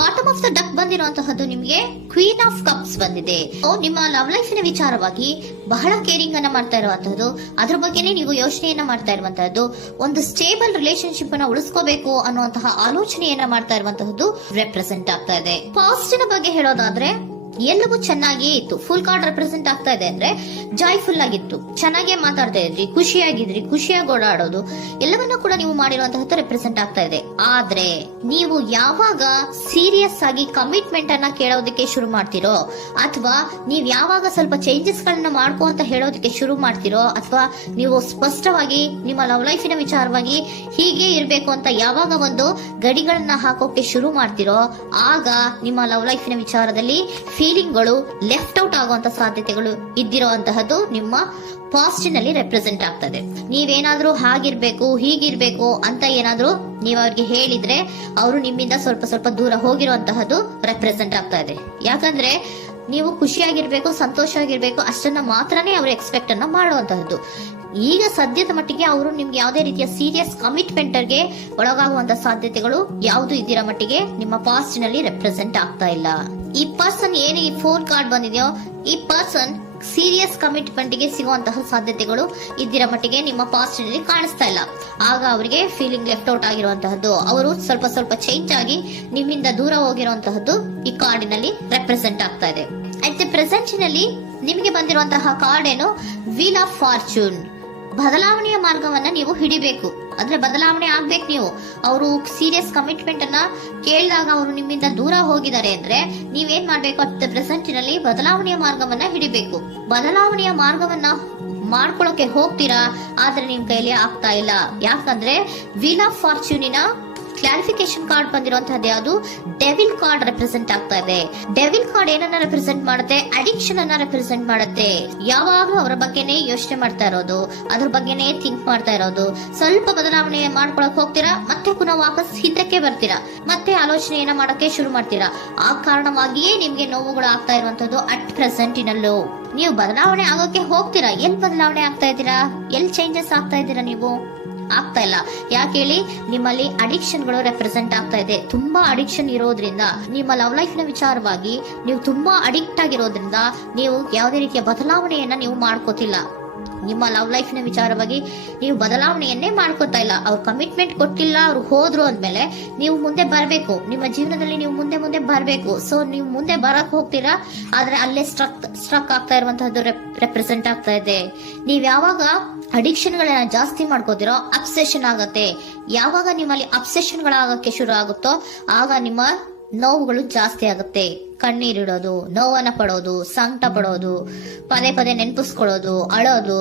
Bottom of the duck ಬಂದಿರುವಂತಹದ್ದು ನಿಮಗೆ queen of cups ಬಂದಿದೆ. ನಿಮ್ಮ ಲವ್ ಲೈಫಿನ ವಿಚಾರವಾಗಿ ಬಹಳ ಕೇರಿಂಗ್ ಅನ್ನ ಮಾಡ್ತಾ ಇರುವಂತಹದ್ದು, ಅದ್ರ ಬಗ್ಗೆನೇ ನೀವು ಯೋಚನೆಯನ್ನ ಮಾಡ್ತಾ ಇರುವಂತಹದ್ದು, ಒಂದು ಸ್ಟೇಬಲ್ ರಿಲೇಶನ್ಶಿಪ್ ಅನ್ನ ಉಳಿಸ್ಕೋಬೇಕು ಅನ್ನುವಂತಹ ಆಲೋಚನೆಯನ್ನ ಮಾಡ್ತಾ ಇರುವಂತಹದ್ದು ರೆಪ್ರೆಸೆಂಟ್ ಆಗ್ತಾ ಇದೆ. ಪಾಸಿಟಿವ್ ಬಗ್ಗೆ ಹೇಳೋದಾದ್ರೆ ಎಲ್ಲವೂ ಚೆನ್ನಾಗಿಯೇ ಇತ್ತು. ಫುಲ್ ಕಾರ್ಡ್ ರೆಪ್ರೆಸೆಂಟ್ ಆಗ್ತಾ ಇದೆ ಅಂದ್ರೆ ಜಾಯ್ಫುಲ್ ಆಗಿತ್ತು, ಚೆನ್ನಾಗೇ ಮಾತಾಡ್ತಾ ಇದ್ರಿ, ಖುಷಿಯಾಗಿದ್ರಿ, ಖುಷಿಯಾಗಿ ಓಡಾಡೋದು ಎಲ್ಲವನ್ನ ಕೂಡ ನೀವು ಮಾಡಿರುವಂತಹದ್ದು ರೆಪ್ರೆಸೆಂಟ್ ಆಗ್ತಾ ಇದೆ. ಆದ್ರೆ ನೀವು ಯಾವಾಗ ಸೀರಿಯಸ್ ಆಗಿ ಕಮಿಟ್ಮೆಂಟ್ ಅನ್ನ ಕೇಳೋದಕ್ಕೆ ಶುರು ಮಾಡ್ತಿರೋ, ಅಥವಾ ನೀವ್ ಯಾವಾಗ ಸ್ವಲ್ಪ ಚೇಂಜಸ್ ಗಳನ್ನ ಮಾಡ್ಕೋ ಅಂತ ಹೇಳೋದಕ್ಕೆ ಶುರು ಮಾಡ್ತಿರೋ, ಅಥವಾ ನೀವು ಸ್ಪಷ್ಟವಾಗಿ ನಿಮ್ಮ ಲವ್ ಲೈಫಿನ ವಿಚಾರವಾಗಿ ಹೀಗೆ ಇರ್ಬೇಕು ಅಂತ ಯಾವಾಗ ಒಂದು ಗಡಿಗಳನ್ನ ಹಾಕೋಕೆ ಶುರು ಮಾಡ್ತಿರೋ, ಆಗ ನಿಮ್ಮ ಲವ್ ಲೈಫಿನ ವಿಚಾರದಲ್ಲಿ ಫೀಲಿಂಗ್ಗಳು ಲೆಫ್ಟ್ ಔಟ್ ಆಗುವಂತ ಸಾಧ್ಯತೆಗಳು ಇದ್ದಿರುವಂತಹದ್ದು ನಿಮ್ಮ ಪಾಸಿಟಿವ್ ನಲ್ಲಿ ರೆಪ್ರೆಸೆಂಟ್ ಆಗ್ತದೆ. ನೀವೇನಾದ್ರೂ ಹಾಗಿರ್ಬೇಕು ಹೀಗಿರ್ಬೇಕು ಅಂತ ಏನಾದ್ರೂ ನೀವು ಅವ್ರಿಗೆ ಹೇಳಿದ್ರೆ ಅವರು ನಿಮ್ಮಿಂದ ಸ್ವಲ್ಪ ಸ್ವಲ್ಪ ದೂರ ಹೋಗಿರುವಂತಹದ್ದು ರೆಪ್ರೆಸೆಂಟ್ ಆಗ್ತಾ ಇದೆ. ಯಾಕಂದ್ರೆ ನೀವು ಖುಷಿಯಾಗಿರ್ಬೇಕು, ಸಂತೋಷವಾಗಿರ್ಬೇಕು ಅಷ್ಟನ್ನ ಮಾತ್ರನೇ ಅವರು ಎಕ್ಸ್ಪೆಕ್ಟ್ ಅನ್ನ ಮಾಡುವಂತಹದ್ದು. ಈಗ ಸದ್ಯದ ಮಟ್ಟಿಗೆ ಅವರು ನಿಮ್ಗೆ ಯಾವುದೇ ರೀತಿಯ ಸೀರಿಯಸ್ ಕಮಿಟ್ಮೆಂಟ್ ಗೆ ಒಳಗಾಗುವಂತ ಸಾಧ್ಯತೆಗಳು ಯಾವುದು ಇದ್ದಿರೋ ಮಟ್ಟಿಗೆ ನಿಮ್ಮ ಪಾಸ್ಟ್ ನಲ್ಲಿ ರೆಪ್ರೆಸೆಂಟ್ ಆಗ್ತಾ ಇಲ್ಲ. ಈ ಪರ್ಸನ್ ಏನು ಈ 4 ಕಾರ್ಡ್ ಬಂದಿದೆಯೋ, ಈ ಪರ್ಸನ್ ಸೀರಿಯಸ್ ಕಮಿಟ್ಮೆಂಟ್ ಗೆ ಸಿಗುವಂತಹ ಸಾಧ್ಯತೆಗಳು ಇದ್ದಿರೋ ಮಟ್ಟಿಗೆ ನಿಮ್ಮ ಪಾಸ್ಟ್ ನಲ್ಲಿ ಕಾಣಿಸ್ತಾ ಇಲ್ಲ. ಆಗ ಅವರಿಗೆ ಫೀಲಿಂಗ್ ಲೆಫ್ಟ್ ಔಟ್ ಆಗಿರುವಂತಹದ್ದು, ಅವರು ಸ್ವಲ್ಪ ಸ್ವಲ್ಪ ಚೇಂಜ್ ಆಗಿ ನಿಮ್ಮಿಂದ ದೂರ ಹೋಗಿರುವಂತಹದ್ದು ಈ ಕಾರ್ಡಿನಲ್ಲಿ ರೆಪ್ರೆಸೆಂಟ್ ಆಗ್ತಾ ಇದೆ. ಅಟ್ ದ ಪ್ರೆಸೆಂಟ್ ನಲ್ಲಿ ನಿಮಗೆ ಬಂದಿರುವಂತಹ ಕಾರ್ಡ್ ಏನು, ವೀಲ್ ಆಫ್ ಫಾರ್ಚೂನ್. ಬದಲಾವಣೆಯ ಮಾರ್ಗವನ್ನ ನೀವು ಹಿಡಿಬೇಕು, ಅಂದ್ರೆ ಬದಲಾವಣೆ ಆಗ್ಬೇಕು. ನೀವು ಅವರು ಸೀರಿಯಸ್ ಕಮಿಟ್ಮೆಂಟ್ ಅನ್ನ ಕೇಳಿದಾಗ ಅವರು ನಿಮ್ಮಿಂದ ದೂರ ಹೋಗಿದ್ದಾರೆ ಅಂದ್ರೆ ನೀವೇನ್ ಮಾಡ್ಬೇಕು, ಅಟ್ ದ ಪ್ರೆಸೆಂಟ್ ನಲ್ಲಿ ಬದಲಾವಣೆಯ ಮಾರ್ಗವನ್ನ ಹಿಡಿಬೇಕು. ಬದಲಾವಣೆಯ ಮಾರ್ಗವನ್ನ ಮಾಡ್ಕೊಳಕ್ಕೆ ಹೋಗ್ತೀರಾ, ಆದ್ರೆ ನಿಮ್ ಕೈಲಿ ಆಗ್ತಾ ಇಲ್ಲ. ಯಾಕಂದ್ರೆ ವೀಲ್ ಆಫ್ ಫಾರ್ಚೂನಿನ ಕ್ಲಾರಿಫಿಕೇಶನ್ ಕಾರ್ಡ್ ಬಂದಿರುವಂತಹದ್ದು ಯಾವುದು, ಡೆವಿಲ್ ಕಾರ್ಡ್ ರೆಪ್ರೆಸೆಂಟ್ ಆಗ್ತಾ ಇದೆ. ಡೆವಿಲ್ ಕಾರ್ಡ್ ಏನನ್ನ ರೆಪ್ರೆಸೆಂಟ್ ಮಾಡುತ್ತೆ, ಅಡಿಕ್ಷನ್ ಅನ್ನ ರೆಪ್ರೆಸೆಂಟ್ ಮಾಡುತ್ತೆ. ಯಾವಾಗ್ಲೂ ಅವರ ಬಗ್ಗೆನೇ ಯೋಚನೆ ಮಾಡ್ತಾ ಇರೋದು, ಅದ್ರ ಬಗ್ಗೆನೇ ಥಿಂಕ್ ಮಾಡ್ತಾ ಇರೋದು. ಸ್ವಲ್ಪ ಬದಲಾವಣೆ ಮಾಡ್ಕೊಳಕ್ ಹೋಗ್ತೀರಾ, ಮತ್ತೆ ಪುನಃ ವಾಪಸ್ ಹಿಂದಕ್ಕೆ ಬರ್ತೀರಾ, ಮತ್ತೆ ಆಲೋಚನೆಯನ್ನ ಮಾಡಕ್ಕೆ ಶುರು ಮಾಡ್ತೀರಾ. ಆ ಕಾರಣವಾಗಿಯೇ ನಿಮ್ಗೆ ನೋವುಗಳು ಆಗ್ತಾ ಇರುವಂತದ್ದು ಅಟ್ ಪ್ರೆಸೆಂಟಿನಲ್ಲೂ. ನೀವು ಬದಲಾವಣೆ ಆಗೋಕೆ ಹೋಗ್ತೀರಾ, ಎಲ್ಲಿ ಬದಲಾವಣೆ ಆಗ್ತಾ ಇದ್ದೀರಾ, ಎಲ್ಲಿ ಚೇಂಜಸ್ ಆಗ್ತಾ ಇದ್ದೀರಾ, ನೀವು ಆಗ್ತಾ ಇಲ್ಲ. ಯಾಕೆ ಹೇಳಿ, ನಿಮ್ಮಲ್ಲಿ ಅಡಿಕ್ಷನ್ ಗಳು ರೆಪ್ರೆಸೆಂಟ್ ಆಗ್ತಾ ಇದೆ. ತುಂಬಾ ಅಡಿಕ್ಷನ್ ಇರೋದ್ರಿಂದ, ನಿಮ್ಮ ಲವ್ ಲೈಫ್ ನ ವಿಚಾರವಾಗಿ ನೀವು ತುಂಬಾ ಅಡಿಕ್ಟ್ ಆಗಿರೋದ್ರಿಂದ ನೀವು ಯಾವುದೇ ರೀತಿಯ ಬದಲಾವಣೆಯನ್ನ ನೀವು ಮಾಡ್ಕೋತಿಲ್ಲ. ನಿಮ್ಮ ಲವ್ ಲೈಫ್ ನ ವಿಚಾರವಾಗಿ ನೀವು ಬದಲಾವಣೆಯನ್ನೇ ಮಾಡ್ಕೋತಾ ಇಲ್ಲ. ಅವ್ರು ಕಮಿಟ್ಮೆಂಟ್ ಕೊಟ್ಟಿಲ್ಲ, ಅವ್ರು ಹೋದ್ರು ಅಂದ್ಮೇಲೆ ನೀವು ಮುಂದೆ ಬರ್ಬೇಕು, ನಿಮ್ಮ ಜೀವನದಲ್ಲಿ ನೀವು ಮುಂದೆ ಬರ್ಬೇಕು. ಸೊ ನೀವು ಮುಂದೆ ಬರಕ್ ಹೋಗ್ತೀರಾ, ಆದ್ರೆ ಅಲ್ಲೇ ಸ್ಟ್ರಕ್ ಆಗ್ತಾ ಇರುವಂತಹದ್ದು ರೆಪ್ರೆಸೆಂಟ್ ಆಗ್ತಾ ಇದೆ. ನೀವ್ ಯಾವಾಗ ಅಡಿಕ್ಷನ್ ಗಳನ್ನ ಜಾಸ್ತಿ ಮಾಡ್ಕೋತಿರೋ ಅಬ್ಸೆಷನ್ ಆಗತ್ತೆ. ಯಾವಾಗ ನಿಮ್ಮಲ್ಲಿ ಅಬ್ಸೆಷನ್ ಗಳಾಗಕ್ಕೆ ಶುರು ಆಗುತ್ತೋ ಆಗ ನಿಮ್ಮ ನೋವುಗಳು ಜಾಸ್ತಿ ಆಗುತ್ತೆ. ಕಣ್ಣೀರಿಡೋದು, ನೋವನ್ನ ಪಡೋದು, ಸಂಕಟ ಪಡೋದು, ಪದೇ ಪದೇ ನೆನಪಿಸ್ಕೊಳ್ಳೋದು, ಅಳೋದು,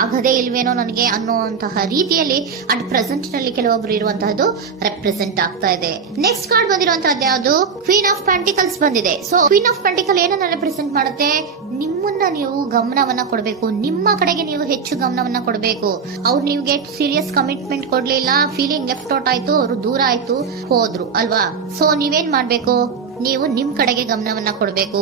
ಆಗದೇ ಇಲ್ವೇನೋ ನನಗೆ ಅನ್ನುವಂತಹ ರೀತಿಯಲ್ಲಿ ಅಟ್ ಪ್ರೆಸೆಂಟ್ ನಲ್ಲಿ ಕೆಲವೊಬ್ರು ಇರುವಂತಹದ್ದು ರೆಪ್ರೆಸೆಂಟ್ ಆಗ್ತಾ ಇದೆ. ನೆಕ್ಸ್ಟ್ ಕಾರ್ಡ್ ಬಂದಿರುವಂತಹದ್ದು ಯಾವುದು, ಕ್ವೀನ್ ಆಫ್ ಪೆಂಟಿಕಲ್ಸ್ ಬಂದಿದೆ. ಸೊ ಕ್ವೀನ್ ಆಫ್ ಪೆಂಟಿಕಲ್ ಏನನ್ನ ರೆಪ್ರೆಸೆಂಟ್ ಮಾಡುತ್ತೆ, ನಿಮ್ಮನ್ನ ನೀವು ಗಮನವನ್ನ ಕೊಡಬೇಕು, ನಿಮ್ಮ ಕಡೆಗೆ ನೀವು ಹೆಚ್ಚು ಗಮನವನ್ನ ಕೊಡಬೇಕು. ಅವ್ರು ನಿಮ್ಗೆ ಸೀರಿಯಸ್ ಕಮಿಟ್ಮೆಂಟ್ ಕೊಡ್ಲಿಲ್ಲ, ಫೀಲಿಂಗ್ ಲೆಫ್ಟ್ ಔಟ್ ಆಯ್ತು, ಅವರು ದೂರ ಆಯ್ತು, ಹೋದ್ರು ಅಲ್ವಾ. ಸೊ ನೀವೇನ್ ಮಾಡ್ಬೇಕು, ನೀವು ನಿಮ್ ಕಡೆಗೆ ಗಮನವನ್ನ ಕೊಡಬೇಕು.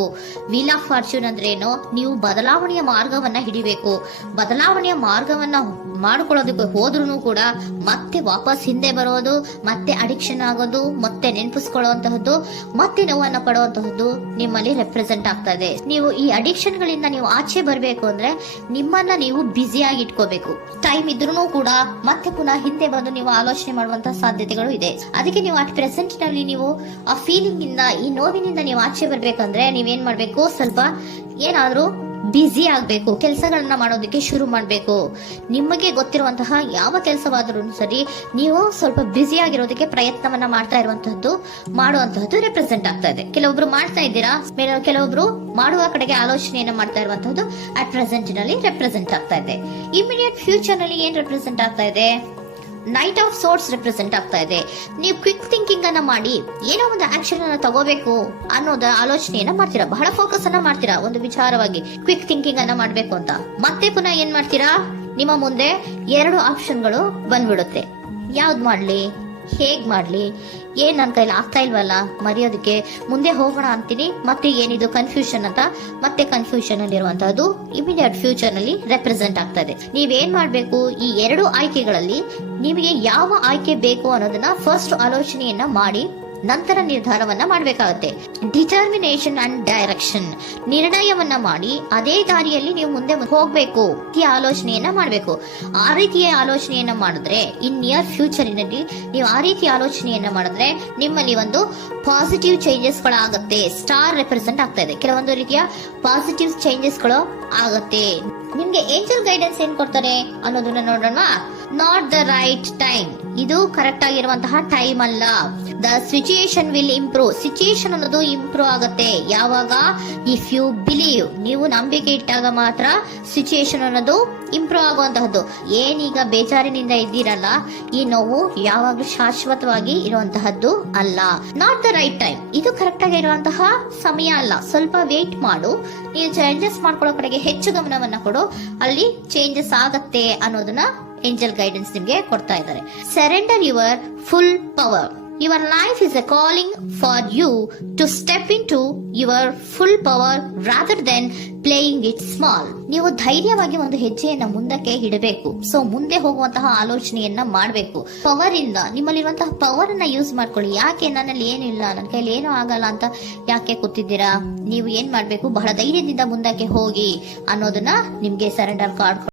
ವೀಲ್ ಆಫ್ ಫಾರ್ಚೂನ್ ಅಂದ್ರೆ ಏನು, ನೀವು ಬದಲಾವಣೆಯ ಮಾರ್ಗವನ್ನ ಹಿಡಿಬೇಕು. ಬದಲಾವಣೆಯ ಮಾರ್ಗವನ್ನ ಮಾಡ್ಕೊಳ್ಳೋದಕ್ಕೆ ಹೋದ್ರೂ ಕೂಡ ಮತ್ತೆ ವಾಪಸ್ ಹಿಂದೆ ಬರೋದು, ಮತ್ತೆ ಅಡಿಕ್ಷನ್ ಆಗೋದು, ಮತ್ತೆ ನೆನಪಿಸ್ಕೊಳ್ಳುವಂತಹದ್ದು, ಮತ್ತೆ ನೋವನ್ನ ಪಡುವಂತಹದ್ದು ನಿಮ್ಮಲ್ಲಿ ರೆಪ್ರೆಸೆಂಟ್ ಆಗ್ತಾ ಇದೆ. ನೀವು ಈ ಅಡಿಕ್ಷನ್ ಗಳಿಂದ ನೀವು ಆಚೆ ಬರಬೇಕು ಅಂದ್ರೆ ನಿಮ್ಮನ್ನ ನೀವು ಬ್ಯುಸಿಯಾಗಿ ಇಟ್ಕೋಬೇಕು. ಟೈಮ್ ಇದ್ರೂ ಕೂಡ ಮತ್ತೆ ಪುನಃ ಹಿಂದೆ ಬಂದು ನೀವು ಆಲೋಚನೆ ಮಾಡುವಂತಹ ಸಾಧ್ಯತೆಗಳು ಇದೆ. ಅದಕ್ಕೆ ನೀವು ಅಟ್ ಪ್ರೆಸೆಂಟ್ ನಲ್ಲಿ ನೀವು ಆ ಫೀಲಿಂಗ್ ಇಂದ, ಈ ನೋವಿನಿಂದ ನೀವು ಆಚೆ ಬರ್ಬೇಕಂದ್ರೆ ನೀವೇನ್ ಮಾಡ್ಬೇಕು, ಸ್ವಲ್ಪ ಏನಾದ್ರೂ ಬ್ಯುಸಿ ಆಗ್ಬೇಕು, ಕೆಲಸಗಳನ್ನ ಮಾಡೋದಕ್ಕೆ ಶುರು ಮಾಡ್ಬೇಕು. ನಿಮಗೆ ಗೊತ್ತಿರುವಂತಹ ಯಾವ ಕೆಲಸವಾದ್ರೂ ಸರಿ, ನೀವು ಸ್ವಲ್ಪ ಬ್ಯುಸಿ ಆಗಿರೋದಕ್ಕೆ ಪ್ರಯತ್ನವನ್ನ ಮಾಡ್ತಾ ಇರುವಂತಹದ್ದು, ಮಾಡುವಂತಹದ್ದು ರೆಪ್ರೆಸೆಂಟ್ ಆಗ್ತಾ ಇದೆ. ಕೆಲವೊಬ್ರು ಮಾಡ್ತಾ ಇದ್ದೀರಾ, ಕೆಲವೊಬ್ರು ಮಾಡುವ ಕಡೆಗೆ ಆಲೋಚನೆಯನ್ನ ಮಾಡ್ತಾ ಇರುವಂತಹದ್ದು ಅಟ್ ಪ್ರೆಸೆಂಟ್ ನಲ್ಲಿ ರೆಪ್ರೆಸೆಂಟ್ ಆಗ್ತಾ ಇದೆ. ಇಮಿಡಿಯೇಟ್ ಫ್ಯೂಚರ್ ನಲ್ಲಿ ಏನ್ ರೆಪ್ರೆಸೆಂಟ್ ಆಗ್ತಾ ಇದೆ, ನೈಟ್ ಆಫ್ ಸೋರ್ಟ್ಸ್ ರೆಪ್ರೆಸೆಂಟ್ ಆಗ್ತಾ ಇದೆ. ನೀವು ಕ್ವಿಕ್ ಥಿಂಕಿಂಗ್ ಅನ್ನ ಮಾಡಿ ಏನೋ ಒಂದು ಆಕ್ಷನ್ ಅನ್ನ ತಗೋಬೇಕು ಅನ್ನೋದ ಆಲೋಚನೆಯನ್ನ ಮಾಡ್ತೀರಾ, ಬಹಳ ಫೋಕಸ್ ಅನ್ನ ಮಾಡ್ತೀರಾ ಒಂದು ವಿಚಾರವಾಗಿ, ಕ್ವಿಕ್ ಥಿಂಕಿಂಗ್ ಅನ್ನ ಮಾಡ್ಬೇಕು ಅಂತ. ಮತ್ತೆ ಪುನಃ ಏನ್ ಮಾಡ್ತೀರಾ, ನಿಮ್ಮ ಮುಂದೆ 2 ಆಪ್ಷನ್ಗಳು ಬಂದ್ಬಿಡುತ್ತೆ. ಯಾವ್ದು ಮಾಡ್ಲಿ, ಹೇಗ್ ಮಾಡ್ಲಿ, ಏನ್ ನನ್ನ ಕೈಲಿ ಆಗ್ತಾ ಇಲ್ವಲ್ಲ ಮರೆಯೋದಕ್ಕೆ, ಮುಂದೆ ಹೋಗೋಣ ಅಂತೀನಿ, ಮತ್ತೆ ಏನಿದು ಕನ್ಫ್ಯೂಷನ್ ಅಂತ ಮತ್ತೆ ಕನ್ಫ್ಯೂಷನ್ ಅಲ್ಲಿ ಇರುವಂತಹದ್ದು ಇಮಿಡಿಯೇಟ್ ಫ್ಯೂಚರ್ ನಲ್ಲಿ ರೆಪ್ರೆಸೆಂಟ್ ಆಗ್ತಾ ಇದೆ. ನೀವೇನ್ ಮಾಡ್ಬೇಕು, ಈ 2 ಆಯ್ಕೆಗಳಲ್ಲಿ ನಿಮಗೆ ಯಾವ ಆಯ್ಕೆ ಬೇಕು ಅನ್ನೋದನ್ನ ಫಸ್ಟ್ ಆಲೋಚನೆಯನ್ನ ಮಾಡಿ ನಂತರ ನಿರ್ಧಾರವನ್ನ ಮಾಡಬೇಕಾಗುತ್ತೆ. ಡಿಟರ್ಮಿನೇಷನ್ ಅಂಡ್ ಡೈರೆಕ್ಷನ್, ನಿರ್ಣಯವನ್ನ ಮಾಡಿ ಅದೇ ದಾರಿಯಲ್ಲಿ ನೀವು ಮುಂದೆ ಹೋಗ್ಬೇಕು. ಈ ಆಲೋಚನೆಯನ್ನ ಮಾಡಬೇಕು. ಆ ರೀತಿಯ ಆಲೋಚನೆಯನ್ನ ಮಾಡಿದ್ರೆ ಇನ್ ನಿಯರ್ ಫ್ಯೂಚರಿನಲ್ಲಿ ನೀವು ಆ ರೀತಿ ಆಲೋಚನೆಯನ್ನ ಮಾಡಿದ್ರೆ ನಿಮ್ಮಲ್ಲಿ ಒಂದು ಪಾಸಿಟಿವ್ ಚೇಂಜಸ್ ಗಳಾಗುತ್ತೆ. ಸ್ಟಾರ್ ರೆಪ್ರೆಸೆಂಟ್ ಆಗ್ತಾ ಇದೆ, ಕೆಲವೊಂದು ರೀತಿಯ ಪಾಸಿಟಿವ್ ಚೇಂಜಸ್ ಗಳು ಆಗುತ್ತೆ. ನಿಮ್ಗೆ ಏಂಜಲ್ ಗೈಡೆನ್ಸ್ ಏನ್ ಕೊಡ್ತಾರೆ ಅನ್ನೋದನ್ನ ನೋಡೋಣ. ನಾಟ್ ದ ರೈಟ್ ಟೈಮ್, ಇದು ಕರೆಕ್ಟ್ ಆಗಿರುವಂತಹ ಟೈಮ್ ಅಲ್ಲ. The situation will improve, situation ಅನ್ನೋದು ಇಂಪ್ರೂವ್ ಆಗುತ್ತೆ ಯಾವಾಗ, ಇಫ್ ಯು ಬಿಲೀವ್, ನೀವು ನಂಬಿಕೆ ಇಟ್ಟಾಗ ಮಾತ್ರ ಸಿಚುಯೇಷನ್ ಅನ್ನೋದು ಇಂಪ್ರೂವ್ ಆಗುವಂತಹದ್ದು. ಏನೀಗ ಬೇಜಾರಿನಿಂದ ಇದ್ದೀರಲ್ಲ, ಈ ನೋವು ಯಾವಾಗ್ಲೂ ಶಾಶ್ವತವಾಗಿ ಇರುವಂತಹದ್ದು ಅಲ್ಲ. ನಾಟ್ ದ ರೈಟ್ ಟೈಮ್, ಇದು ಕರೆಕ್ಟ್ ಆಗಿರುವಂತಹ ಸಮಯ ಅಲ್ಲ. ಸ್ವಲ್ಪ ವೇಟ್ ಮಾಡು, ನೀವು ಚೇಂಜಸ್ ಮಾಡ್ಕೊಳ್ಳೋ ಕಡೆಗೆ ಹೆಚ್ಚು ಗಮನವನ್ನ ಕೊಡು, ಅಲ್ಲಿ ಚೇಂಜಸ್ ಆಗತ್ತೆ ಅನ್ನೋದನ್ನ ಏಂಜಲ್ ಗೈಡೆನ್ಸ್ ನಿಮ್ಗೆ ಕೊಡ್ತಾ ಇದ್ದಾರೆ. Surrender your full power. Your life is a calling for you to step into your full power rather than playing it small. ನೀವು ಧೈರ್ಯವಾಗಿ ಒಂದು ಹೆಜ್ಜೆಯನ್ನ ಮುಂದಕ್ಕೆ ಇಡಬೇಕು. ಸೊ ಮುಂದೆ ಹೋಗುವಂತಹ ಆಲೋಚನೆಯನ್ನ ಮಾಡಬೇಕು. ಪವರ್ ಇಂದ ನಿಮ್ಮಲ್ಲಿರುವಂತಹ ಪವರ್ ಅನ್ನ ಯೂಸ್ ಮಾಡ್ಕೊಳ್ಳಿ. ಯಾಕೆ ನನ್ನಲ್ಲಿ ಏನಿಲ್ಲ, ನನ್ನ ಕೈಲಿ ಏನೂ ಆಗಲ್ಲ ಅಂತ ಯಾಕೆ ಕೂತಿದ್ದೀರಾ? ನೀವು ಏನ್ ಮಾಡ್ಬೇಕು, ಬಹಳ ಧೈರ್ಯದಿಂದ ಮುಂದಕ್ಕೆ ಹೋಗಿ ಅನ್ನೋದನ್ನ ನಿಮ್ಗೆ ಸರೆಂಡರ್ ಕಾರ್ಡ್